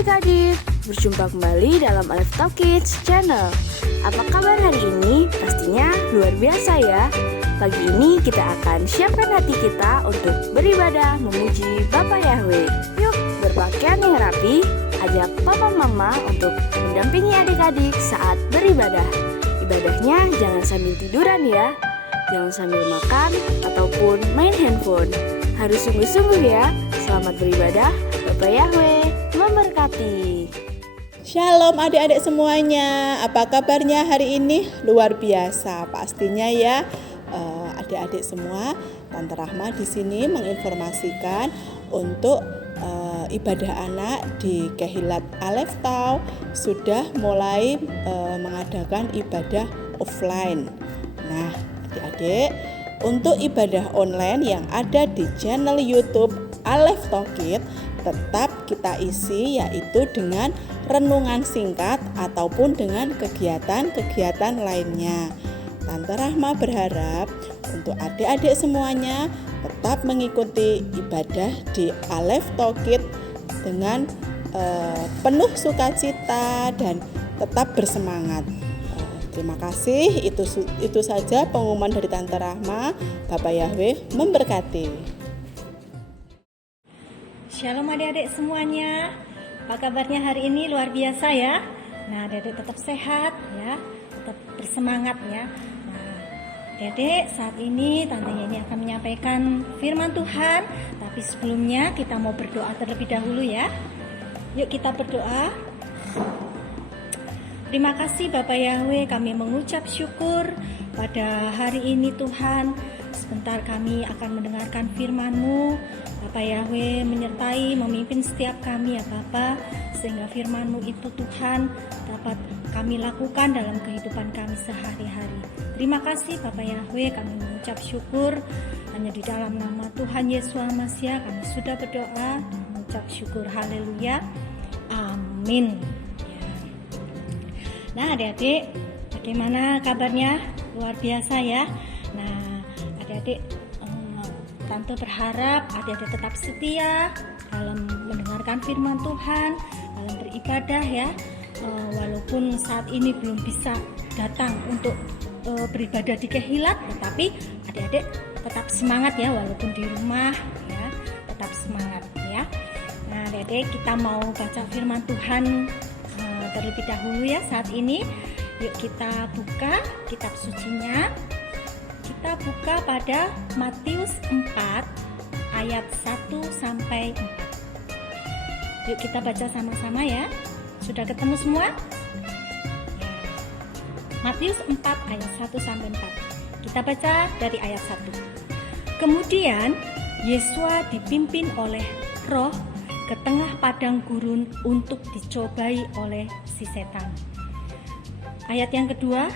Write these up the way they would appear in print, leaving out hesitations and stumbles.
adik-adik, berjumpa kembali dalam Alef Talk Kids Channel. Apa kabar hari ini? Pastinya luar biasa ya. Pagi ini kita akan siapkan hati kita untuk beribadah memuji Bapa Yahweh. Yuk berpakaian yang rapi, ajak papa mama untuk mendampingi adik-adik saat beribadah. Ibadahnya jangan sambil tiduran ya, jangan sambil makan ataupun main handphone. Harus sungguh-sungguh ya. Selamat beribadah, Bapa Yahweh memberkati. Shalom adik-adik semuanya, apa kabarnya hari ini? Luar biasa pastinya ya, adik-adik semua. Tante Rahma di sini menginformasikan untuk ibadah anak di Kehilat Alef Tau sudah mulai mengadakan ibadah offline. Nah, adik-adik, untuk ibadah online yang ada di channel YouTube Alef Tau Kids tetap kita isi, yaitu dengan renungan singkat ataupun dengan kegiatan-kegiatan lainnya. Tante Rahma berharap untuk adik-adik semuanya tetap mengikuti ibadah di Alef Tau Kids dengan penuh sukacita dan tetap bersemangat. Terima kasih, itu saja pengumuman dari Tante Rahma. Bapak Yahweh memberkati. Shalom adik-adik semuanya. Apa kabarnya hari ini? Luar biasa ya. Nah, adik-adik tetap sehat ya, tetap bersemangat ya. Nah, adik-adik saat ini tantenya ini akan menyampaikan firman Tuhan. Tapi sebelumnya kita mau berdoa terlebih dahulu ya. Yuk kita berdoa. Terima kasih Bapak Yahweh, kami mengucap syukur pada hari ini Tuhan. Sebentar kami akan mendengarkan firman-Mu. Bapak Yahweh menyertai, memimpin setiap kami ya Bapak, sehingga firman-Mu itu Tuhan dapat kami lakukan dalam kehidupan kami sehari-hari. Terima kasih Bapak Yahweh, kami mengucap syukur. Hanya di dalam nama Tuhan Yesus Masiah kami sudah berdoa dan mengucap syukur. Haleluya. Amin. Nah adik-adik, bagaimana kabarnya? Luar biasa ya. Nah adik-adik, Tante berharap adik-adik tetap setia dalam mendengarkan firman Tuhan, dalam beribadah ya. Walaupun saat ini belum bisa datang untuk beribadah di Kehilat, tetapi adik-adik tetap semangat ya, walaupun di rumah ya, tetap semangat ya. Nah adik-adik, kita mau baca firman Tuhan terlebih dahulu ya saat ini. Yuk kita buka kitab sucinya. Kita buka pada Matius 4 ayat 1 sampai 4. Yuk kita baca sama-sama ya. Sudah ketemu semua? Matius 4 ayat 1 sampai 4. Kita baca dari ayat 1. Kemudian Yesua dipimpin oleh Roh ke tengah padang gurun untuk dicobai oleh si setan. Ayat yang kedua,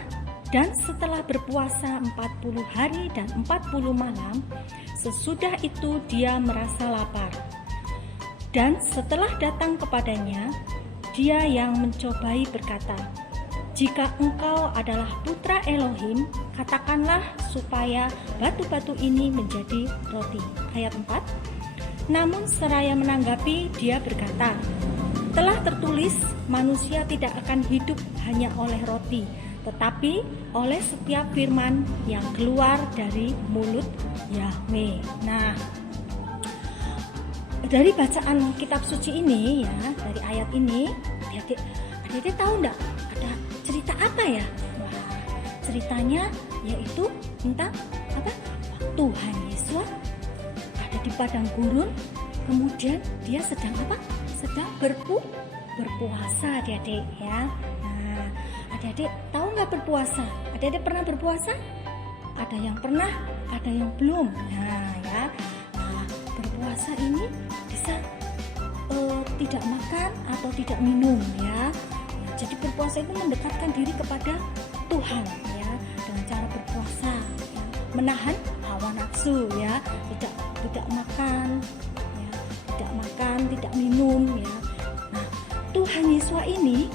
dan setelah berpuasa 40 hari dan 40 malam, sesudah itu dia merasa lapar. Dan setelah datang kepadanya, dia yang mencobai berkata, jika engkau adalah putra Elohim, katakanlah supaya batu-batu ini menjadi roti. Ayat 4. Namun seraya menanggapi, dia berkata, telah tertulis manusia tidak akan hidup hanya oleh roti, tetapi oleh setiap firman yang keluar dari mulut Yahweh. Nah, dari bacaan kitab suci ini ya, dari ayat ini, adik-adik tahu enggak ada cerita apa ya? Wah, ceritanya yaitu tentang apa? Tuhan Yesus ada di padang gurun, kemudian dia sedang apa? Sedang berpuasa adik-adik ya. Nah, adik-adik tahu nggak berpuasa? Adik-adik pernah berpuasa? Ada yang pernah, ada yang belum. Nah ya, berpuasa ini bisa tidak makan atau tidak minum ya. Jadi berpuasa itu mendekatkan diri kepada Tuhan ya, dengan cara berpuasa ya, menahan hawa nafsu ya, tidak makan ya, tidak minum ya. Nah, Tuhan Yesus ini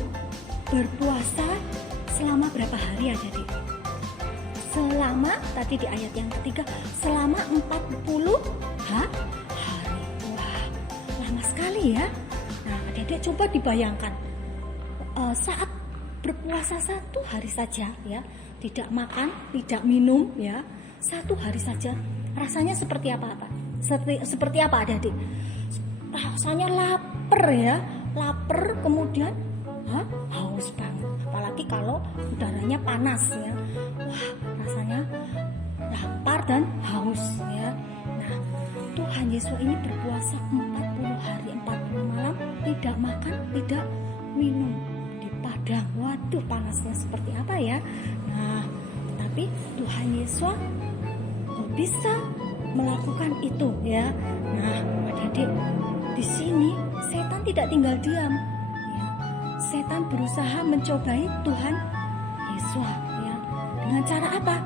berpuasa selama berapa hari adik-adik? Selama tadi di ayat yang ketiga, selama 40 hari. Wah, lama sekali ya. Nah, adik-adik coba dibayangkan saat berpuasa 1 hari saja ya, tidak makan, tidak minum ya, 1 hari saja, rasanya seperti apa? Seperti apa adik-adik? Rasanya lapar ya, lapar, kemudian haus banget. Apalagi kalau udaranya panas ya, wah rasanya lapar dan haus ya. Nah, Tuhan Yesus ini berpuasa 40 hari 40 malam, tidak makan, tidak minum di padang. Waduh, panasnya seperti apa ya. Nah, tapi Tuhan Yesus bisa melakukan itu ya. Nah, adik-adik, di sini setan tidak tinggal diam ya. Setan berusaha mencobai Tuhan Yesus ya. Dengan cara apa?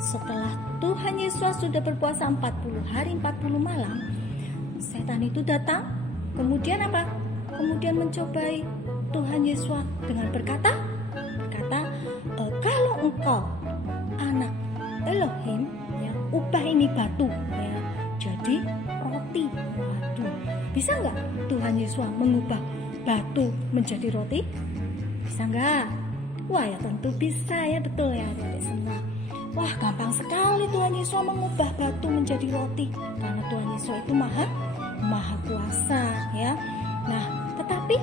Setelah Tuhan Yesus sudah berpuasa 40 hari 40 malam, setan itu datang, kemudian apa? Kemudian mencobai Tuhan Yesus dengan berkata, kalau engkau anak Elohim ya, ubah ini batu ya jadi roti. Waduh, bisa nggak Tuhan Yesus mengubah batu menjadi roti? Bisa nggak? Wah ya tentu bisa ya, betul ya adik-adik semua. Wah gampang sekali Tuhan Yesus mengubah batu menjadi roti, karena Tuhan Yesus itu maha kuasa ya. Nah, tetapi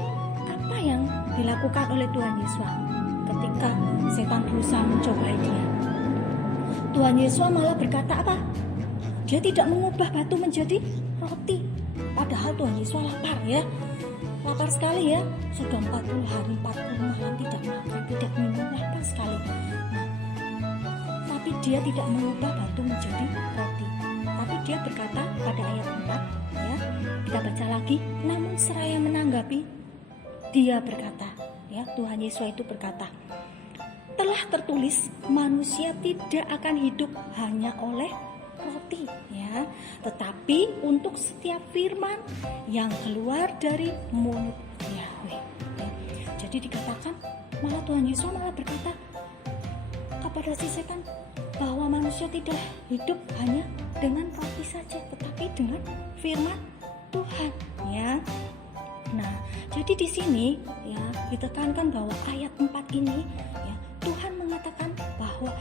apa yang dilakukan oleh Tuhan Yesus ketika setan berusaha mencobai dia? Tuhan Yesus malah berkata apa? Dia tidak mengubah batu menjadi roti. Padahal Tuhan Yesus lapar ya. Lapar sekali ya. Sudah 40 hari 40 malam tidak makan, tidak minum, lapar sekali. Nah, tapi dia tidak mengubah batu menjadi roti. Tapi dia berkata pada ayat 4 ya. Kita baca lagi, namun seraya menanggapi, dia berkata, ya Tuhan Yesus itu berkata, telah tertulis manusia tidak akan hidup hanya oleh roti ya, tetapi untuk setiap firman yang keluar dari mulut Yahweh ya. Jadi dikatakan malah Tuhan Yesus malah berkata kepada si setan bahwa manusia tidak hidup hanya dengan roti saja, tetapi dengan firman Tuhan ya. Nah, jadi di sini ya ditekankan bahwa ayat 4 ini ya, Tuhan mengatakan bahwa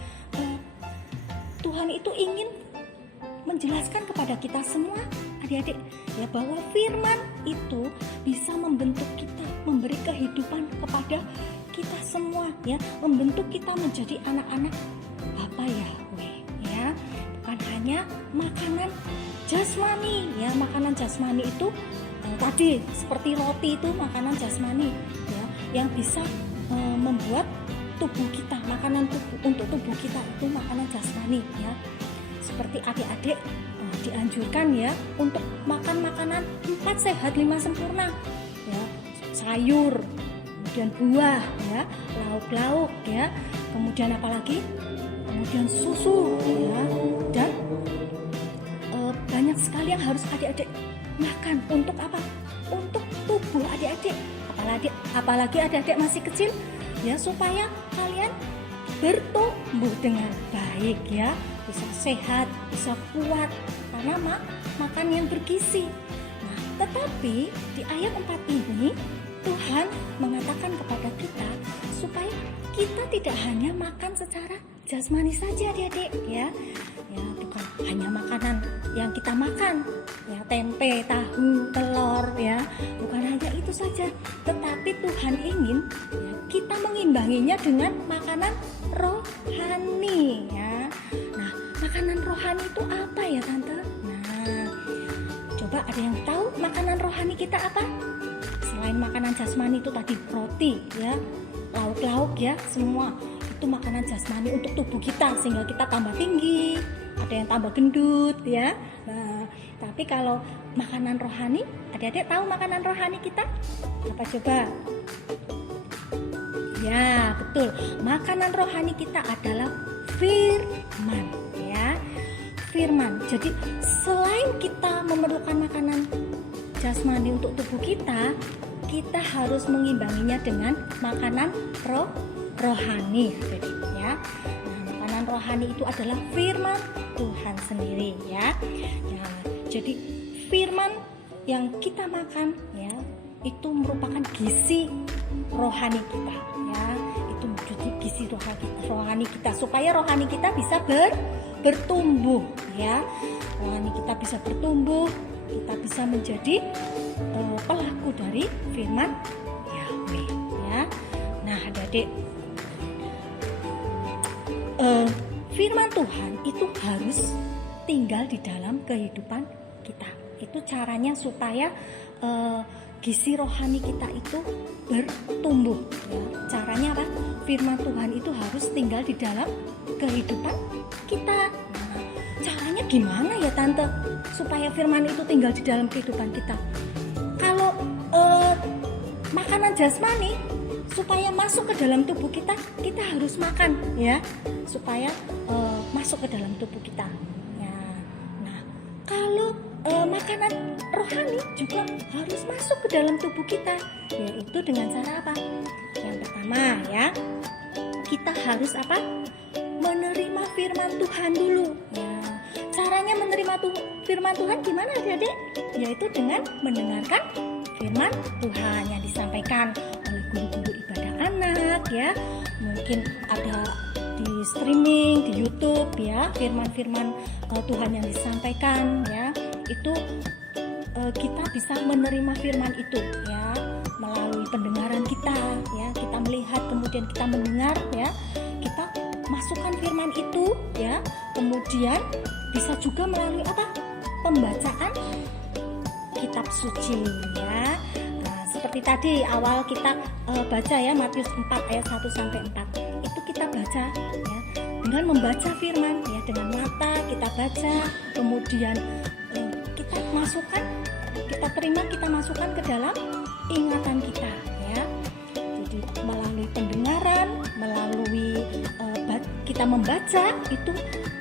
Tuhan itu ingin menjelaskan kepada kita semua adik-adik ya, bahwa firman itu bisa membentuk kita, memberi kehidupan kepada kita semua ya, membentuk kita menjadi anak-anak Bapa Yahweh ya. Bukan hanya makanan jasmani ya, makanan jasmani itu tadi seperti roti itu makanan jasmani ya, yang bisa membuat tubuh kita, makanan tubuh untuk tubuh kita itu makanan jasmani ya. Seperti adik-adik dianjurkan ya untuk makan makanan 4 sehat 5 sempurna ya, sayur, kemudian buah ya, lauk-lauk ya, kemudian apalagi, kemudian susu ya, dan banyak sekali yang harus adik-adik makan. Untuk apa? Untuk tubuh adik-adik, apalagi adik-adik masih kecil ya, supaya kalian bertumbuh dengan baik ya, bisa sehat, bisa kuat karena makan yang bergizi. Nah, tetapi di ayat 4 ini Tuhan mengatakan kepada kita supaya kita tidak hanya makan secara jasmani saja adik-adik ya. Ya, bukan hanya makanan yang kita makan ya, tempe, tahu, telur ya, bukan hanya itu saja, tetapi Tuhan ingin ya, kita mengimbanginya dengan makanan rohani ya. Nah, makanan rohani itu apa ya Tante? Nah, coba ada yang tahu makanan rohani kita apa? Selain makanan jasmani itu tadi roti ya, lauk-lauk ya, semua itu makanan jasmani untuk tubuh kita sehingga kita tambah tinggi, ada yang tambah gendut ya. Nah, tapi kalau makanan rohani, adik-adik tahu makanan rohani kita apa coba? Ya, betul. Makanan rohani kita adalah firman ya. Firman. Jadi selain kita memerlukan makanan jasmani untuk tubuh kita, kita harus mengimbanginya dengan makanan rohani ya. Nah, makanan rohani itu adalah firman Tuhan sendiri ya. Nah, jadi firman yang kita makan ya, itu merupakan gizi rohani kita, ya. Itu menjadi gizi rohani kita supaya rohani kita bisa bertumbuh, ya. Rohani kita bisa bertumbuh, kita bisa menjadi pelaku dari firman Yahweh, ya. Nah, adik-adik, firman Tuhan itu harus tinggal di dalam kehidupan kita. Itu caranya supaya gizi rohani kita itu bertumbuh, ya. Caranya apa? Firman Tuhan itu harus tinggal di dalam kehidupan kita. Nah, caranya gimana ya Tante supaya firman itu tinggal di dalam kehidupan kita? Kalau makanan jasmani supaya masuk ke dalam tubuh kita, kita harus makan, ya, supaya masuk ke dalam tubuh kita, ya. Nah, kalau makanan rohani juga harus masuk ke dalam tubuh kita, yaitu dengan cara apa? Yang pertama, ya, kita harus apa? Menerima firman Tuhan dulu, ya. Caranya menerima firman Tuhan gimana, adik-adik? Yaitu dengan mendengarkan firman Tuhan yang disampaikan oleh guru-guru ibadah anak, ya. Mungkin ada di streaming di YouTube, ya, firman-firman Tuhan yang disampaikan, ya. Itu kita bisa menerima firman itu, ya, melalui pendengaran kita, ya. Kita melihat kemudian kita mendengar, ya. Kita masukkan firman itu, ya. Kemudian bisa juga melalui apa? Pembacaan kitab suci, ya. Nah, seperti tadi awal kita baca, ya, Matius 4 ayat 1 sampai 4. Itu kita baca, ya, dengan membaca firman, ya, dengan mata kita baca, kemudian kita masukkan, kita terima, kita masukkan ke dalam ingatan kita, ya. Jadi melalui pendengaran, melalui kita membaca itu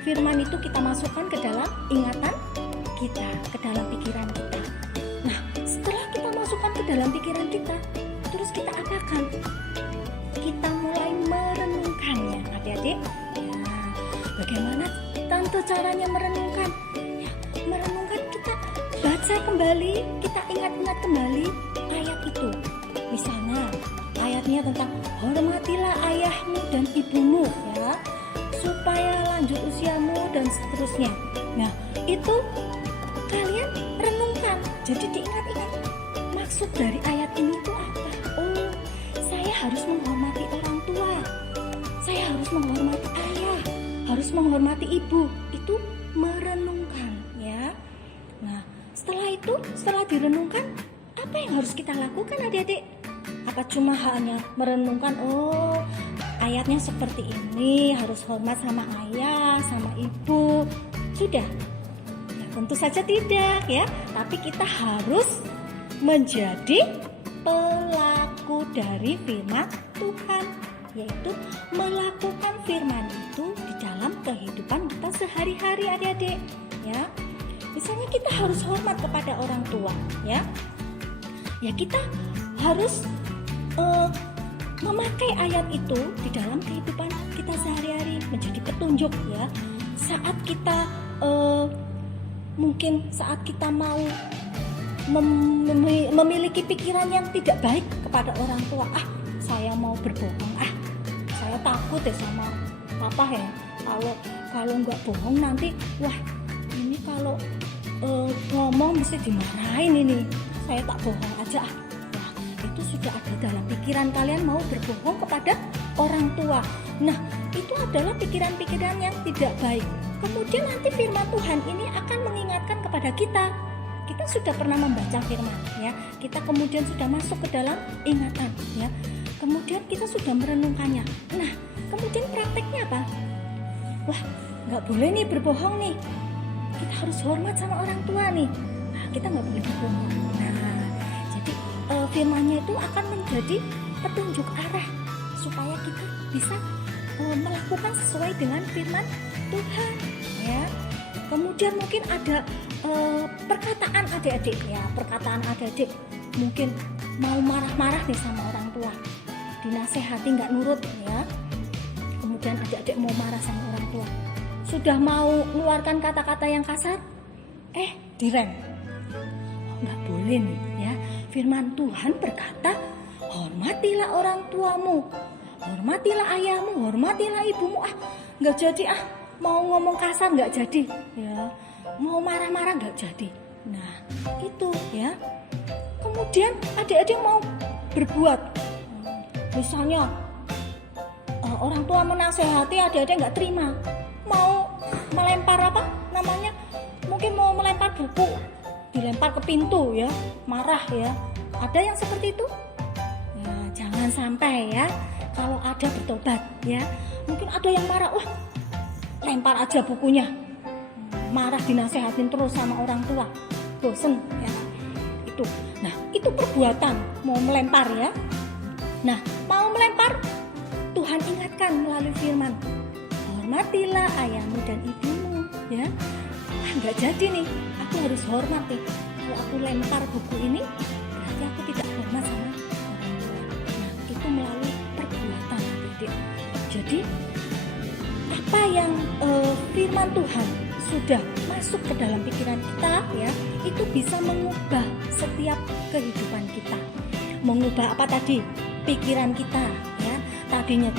firman itu kita masukkan ke dalam ingatan kita, ke dalam pikiran kita. Nah, setelah kita masukkan ke dalam pikiran kita, terus kita apakan? Kita mulai merenungkannya, adik-adik. Ya, bagaimana Tante caranya merenungkan? Ya, merenungkan kita baca kembali, kita ingat-ingat kembali ayat itu. Misalnya ayatnya tentang hormatilah ayahmu dan ibumu, ya, supaya lanjut usiamu dan seterusnya. Nah, itu kalian renungkan. Jadi diingat-ingat maksud dari ayat ini itu apa? Oh, saya harus menghormati orang tua. Saya harus menghormati ayah, harus menghormati ibu. Itu merenungkan, ya. Nah, setelah direnungkan, apa yang harus kita lakukan, adik-adik? Apa cuma hanya merenungkan, oh, ayatnya seperti ini, harus hormat sama ayah, sama ibu, sudah? Ya, tentu saja tidak, ya. Tapi kita harus menjadi pelaku dari firman Tuhan, yaitu melakukan firman itu di dalam kehidupan kita sehari-hari, adik-adik, ya. Misalnya kita harus hormat kepada orang tua, ya. Ya, kita harus memakai ayat itu di dalam kehidupan kita sehari-hari menjadi petunjuk, ya. Saat kita mungkin saat kita mau memiliki pikiran yang tidak baik kepada orang tua, saya mau berbohong, saya takut ya sama papa, ya, kalau nggak bohong nanti, wah, ini kalau ngomong mesti dimarahin, ini saya tak bohong aja. Itu sudah ada dalam pikiran kalian mau berbohong kepada orang tua. Nah, itu adalah pikiran-pikiran yang tidak baik. Kemudian nanti firman Tuhan ini akan mengingatkan kepada kita. Kita sudah pernah membaca firman, ya. Kita kemudian sudah masuk ke dalam ingatan, ya. Kemudian kita sudah merenungkannya. Nah, kemudian prakteknya apa? Wah, nggak boleh nih berbohong nih. Kita harus hormat sama orang tua nih. Nah, kita nggak boleh berbohong. Nah, jadi firmannya itu akan menjadi petunjuk arah supaya kita bisa melakukan sesuai dengan firman Tuhan, ya. Kemudian mungkin ada perkataan adik-adik, ya, perkataan adik-adik mungkin mau marah-marah nih sama orang tua, dinasehati nggak nurut, ya. Kemudian adik-adik mau marah sama orang tua, sudah mau mengeluarkan kata-kata yang kasar, direm. nggak boleh nih ya. Firman Tuhan berkata, hormatilah orang tuamu, hormatilah ayahmu, hormatilah ibumu. Nggak jadi mau ngomong kasar nggak jadi ya, mau marah-marah nggak jadi. Nah itu ya. Kemudian adik-adik mau berbuat, misalnya orang tua menasehati, adik-adik nggak terima, mau melempar mungkin mau melempar buku, dilempar ke pintu ya, marah ya. Ada yang seperti itu? Ya, jangan sampai ya. Kalau ada bertobat ya. Mungkin ada yang marah, wah lempar aja bukunya. Marah dinasehatin terus sama orang tua, bosen ya. Itu. Nah, itu perbuatan mau melempar ya. Nah, mau melempar, Tuhan ingatkan melalui firman, hormatilah ayahmu dan ibumu ya. Nggak jadi nih, aku harus hormat nih. Kalau aku lempar buku ini, berarti aku tidak hormat sama orang tua. Nah, itu melalui perbuatan adik-adik. Jadi apa yang firman Tuhan sudah masuk ke dalam pikiran kita ya, itu bisa mengubah setiap kehidupan kita. Mengubah apa tadi? Pikiran kita ya. Tadinya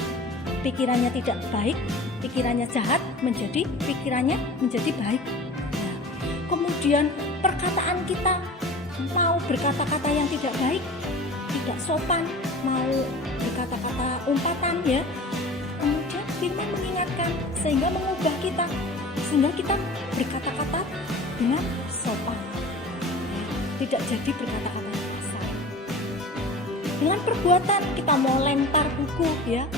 pikirannya tidak baik, pikirannya jahat, menjadi pikirannya menjadi baik. Nah, kemudian perkataan kita, mau berkata-kata yang tidak baik, tidak sopan, mau berkata-kata umpatan ya. Kemudian firman mengingatkan sehingga mengubah kita, sehingga kita berkata-kata dengan sopan, tidak jadi berkata-kata kasar. Dengan perbuatan kita mau lempar buku ya,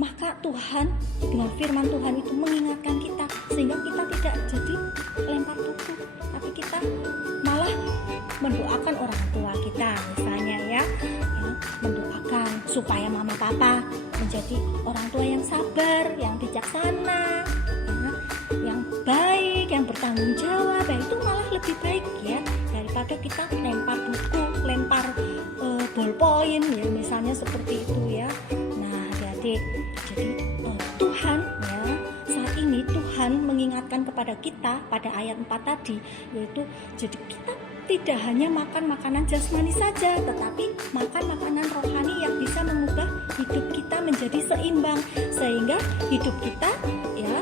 maka Tuhan dengan firman Tuhan itu mengingatkan kita sehingga kita tidak jadi lempar buku, tapi kita malah mendoakan orang tua kita misalnya ya, mendoakan supaya mama papa menjadi orang tua yang sabar, yang bijaksana, ya, yang baik, yang bertanggung jawab. Ya, itu malah lebih baik ya daripada kita lempar buku, lempar ballpoint ya misalnya seperti itu ya. Nah adik-adik, jadi Tuhan ya, saat ini Tuhan mengingatkan kepada kita pada ayat 4 tadi, yaitu jadi kita tidak hanya makan makanan jasmani saja, tetapi makan makanan rohani yang bisa mengubah hidup kita menjadi seimbang, sehingga hidup kita ya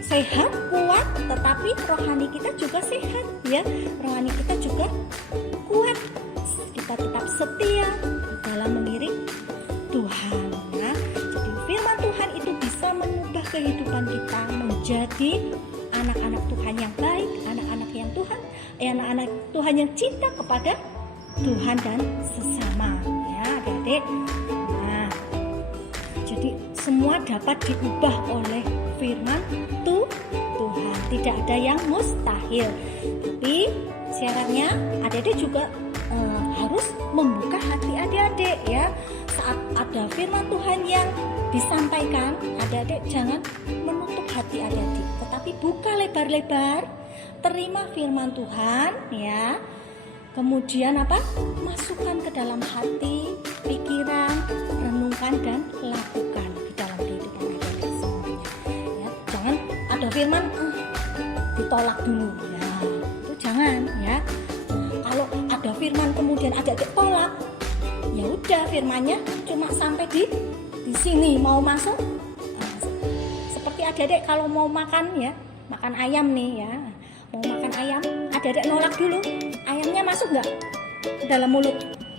sehat, kuat, tetapi rohani kita juga sehat ya, rohani kita juga kuat, kita tetap setia dalam mengiring Tuhan ya. Jadi firman Tuhan itu bisa mengubah kehidupan kita menjadi anak-anak Tuhan yang baik, anak-anak yang anak-anak Tuhan yang cinta kepada Tuhan dan sesama ya adik-adik. Nah, jadi semua dapat diubah oleh firman Tuhan, tidak ada yang mustahil. Tapi syaratnya adik-adik juga harus membuka hati adik-adik ya. Saat ada firman Tuhan yang disampaikan, adik-adik jangan menutup hati adik-adik, tetapi buka lebar-lebar, terima firman Tuhan ya. Kemudian masukkan ke dalam hati, pikiran, renungkan dan lakukan di dalam kehidupan adik-adik semuanya ya. Jangan ada firman ditolak dulu ya, itu jangan ya. Kalau ada firman kemudian adik-adik tolak, ya udah firmannya cuma sampai di sini, mau masuk seperti adik-adik kalau mau makan ya, makan ayam nih ya, mau makan ayam, adik-adik nolak dulu, ayamnya masuk nggak ke dalam mulut?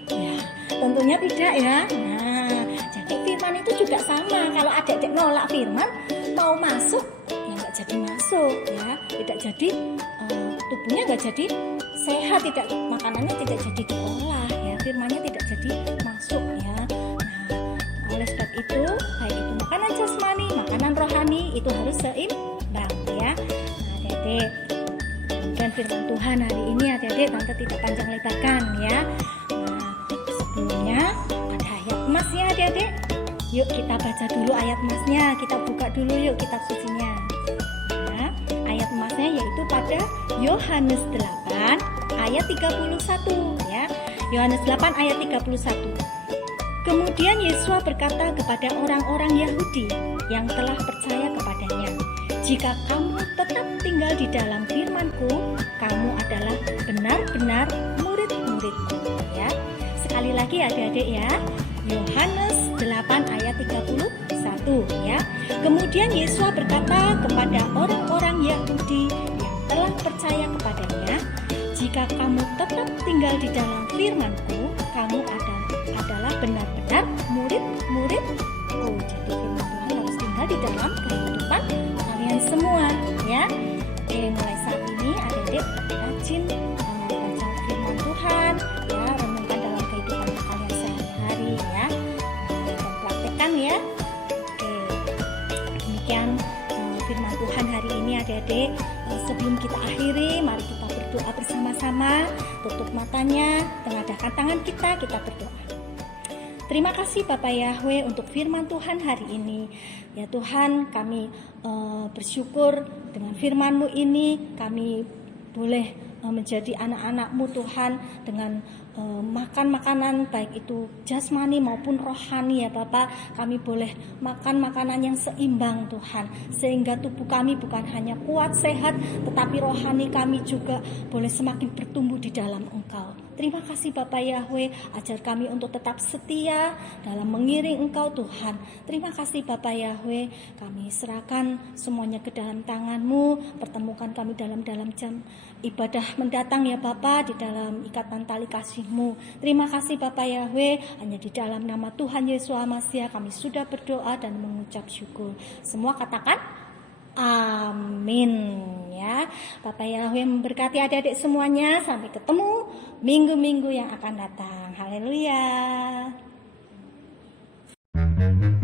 Ya tentunya tidak ya. Nah jadi firman itu juga sama, kalau adik-adik nolak firman mau masuk ya nggak jadi masuk ya, tidak jadi tubuhnya nggak jadi sehat, tidak, makanannya tidak jadi diolah ya, firmannya tidak jadi masuk ya. Nah oleh sebab itu, baik itu makanan jasmani, makanan rohani itu harus seimbang ya. Nah adik-adik, dan firman Tuhan hari ini adik-adik tante tidak panjang lebarkan ya. Nah sebelumnya ada ayat emas ya adik-adik. Yuk kita baca dulu ayat emasnya, kita buka dulu yuk kitab sucinya. Nah, ayat emasnya yaitu pada Yohanes 8 ayat 31 ya. Yohanes 8 ayat 31. Kemudian Yesus berkata kepada orang-orang Yahudi yang telah percaya kepadanya, jika kamu tetap tinggal di dalam firman-Ku, kamu adalah benar-benar benar-benar murid-muridku, ya. Sekali lagi adik-adik ya, Yohanes 8 ayat 31 ya. Kemudian Yesus berkata kepada orang-orang Yahudi yang telah percaya kepadanya, jika kamu tetap tinggal di dalam firman-Ku, kamu adalah benar-benar murid-muridku. Jadi firman Tuhan harus tinggal di dalam kehidupan kalian semua ya. Oke, mulai saat ini adik-adik rajin baca firman Tuhan ya, renungkan dalam kehidupan kalian sehari-hari ya, dan praktekkan ya. Oke, demikian firman Tuhan hari ini adik-adik. Sebelum kita akhiri, mari kita berdoa bersama-sama. Tutup matanya, tengadahkan tangan kita berdoa. Terima kasih Bapak Yahweh untuk firman Tuhan hari ini. Ya Tuhan, kami bersyukur dengan firman-Mu ini kami boleh menjadi anak-anak-Mu Tuhan, dengan makan makanan baik itu jasmani maupun rohani ya Bapak. Kami boleh makan makanan yang seimbang Tuhan, sehingga tubuh kami bukan hanya kuat sehat, tetapi rohani kami juga boleh semakin bertumbuh di dalam Engkau. Terima kasih Bapak Yahweh, ajar kami untuk tetap setia dalam mengiring Engkau Tuhan. Terima kasih Bapak Yahweh, kami serahkan semuanya ke dalam tangan-Mu. Pertemukan kami dalam jam ibadah mendatang ya Bapak, di dalam ikatan tali kasih-Mu. Terima kasih Bapak Yahweh, hanya di dalam nama Tuhan Yesus Masiah kami sudah berdoa dan mengucap syukur. Semua katakan amin ya. Bapak Yahweh memberkati adik-adik semuanya. Sampai ketemu minggu-minggu yang akan datang. Haleluya.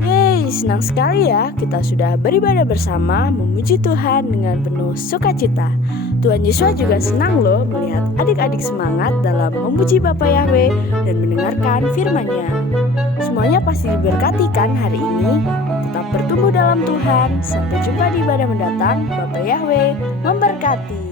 Yeay, senang sekali ya kita sudah beribadah bersama memuji Tuhan dengan penuh sukacita. Tuhan Yesus juga senang loh melihat adik-adik semangat dalam memuji Bapak Yahweh dan mendengarkan firman-Nya. Semuanya pasti diberkati kan hari ini? Tetap bertumbuh dalam Tuhan. Sampai jumpa di ibadah mendatang. Bapak Yahweh memberkati.